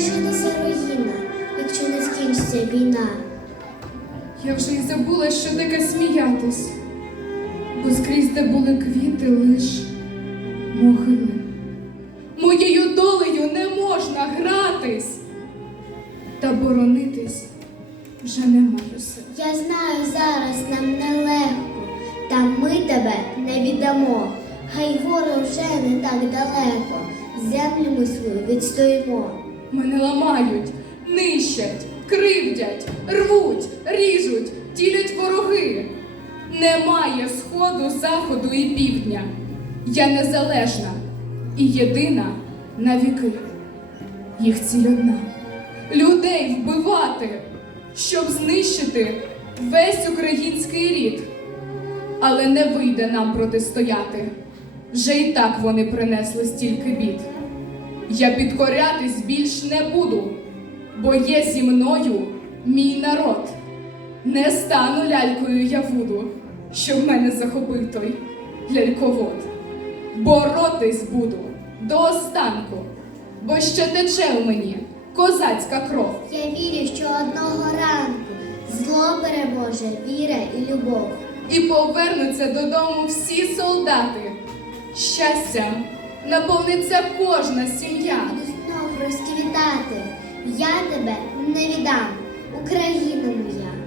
лишитися руїна, якщо не скінчиться війна. Я вже й забула, що таке сміятись, бо скрізь, де були квіти, лиш могили. Моєю долею не можна гратись, та боронитись вже не маю сил. Я знаю, зараз нам нелегко, та ми тебе не віддамо. Хай ворог вже не так далеко, землю ми свою відстоїмо. Мене ламають, нищать, кривдять, рвуть, ріжуть, ділять вороги. Немає сходу, заходу і півдня. Я незалежна і єдина на віки. Їх ціль одна людей вбивати, щоб знищити весь український рід. Але не вийде нам протистояти. Вже й так вони принесли стільки бід. Я підкорятись більш не буду, бо є зі мною мій народ. Не стану лялькою я буду, щоб мене захопив той ляльковод. Боротись буду до останку, бо ще тече в мені козацька кров. Я вірю, що одного ранку зло переможе віра і любов. І повернуться додому всі солдати. Щастям наповниться кожна сім'я. Буду знов розквітати. Я тебе не віддам, Україна мою